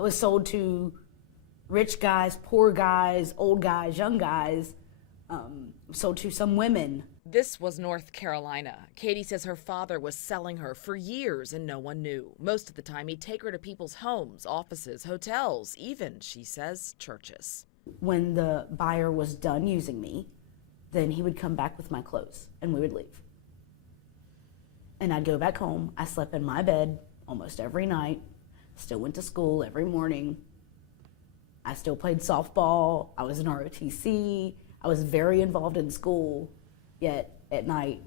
I was sold to rich guys, poor guys, old guys, young guys, sold to some women. This was North Carolina. Katie says her father was selling her for years and no one knew. Most of the time, he'd take her to people's homes, offices, hotels, even, she says, churches. When the buyer was done using me, then he would come back with my clothes and we would leave. And I'd go back home. I slept in my bed almost every night, still went to school every morning. I still played softball. I was in ROTC. I was very involved in school, yet at night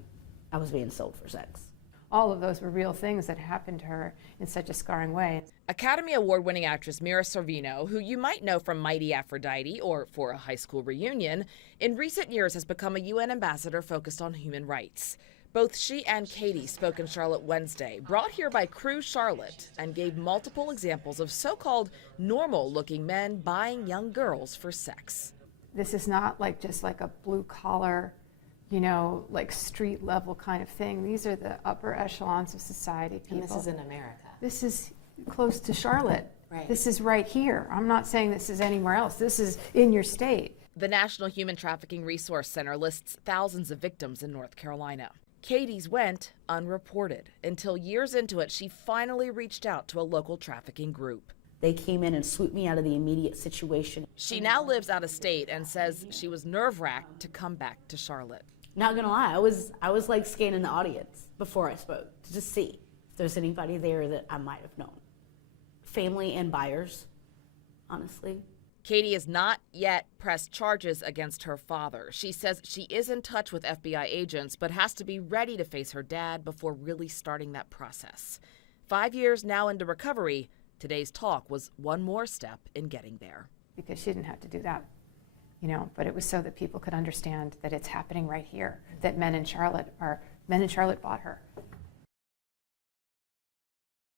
I was being sold for sex. All of those were real things that happened to her in such a scarring way. Academy Award-winning actress Mira Sorvino, who you might know from Mighty Aphrodite or For a High School Reunion, in recent years has become a UN ambassador focused on human rights. Both she and Katie spoke in Charlotte Wednesday, brought here by Crew Charlotte, and gave multiple examples of so-called normal-looking men buying young girls for sex. This is not like just like a blue-collar, you know, like street-level kind of thing. These are the upper echelons of society people. And this is in America. This is close to Charlotte. Right. This is right here. I'm not saying this is anywhere else. This is in your state. The National Human Trafficking Resource Center lists thousands of victims in North Carolina. Katie's went unreported until years into it, she finally reached out to a local trafficking group. They came in and swooped me out of the immediate situation. She now lives out of state and says she was nerve-wracked to come back to Charlotte. Not gonna lie, I was like scanning the audience before I spoke to just see if there's anybody there that I might have known. Family and buyers, honestly. Katie has not yet pressed charges against her father. She says she is in touch with FBI agents, but has to be ready to face her dad before really starting that process. 5 years now into recovery, today's talk was one more step in getting there. Because she didn't have to do that, you know, but it was so that people could understand that it's happening right here, that men in Charlotte bought her.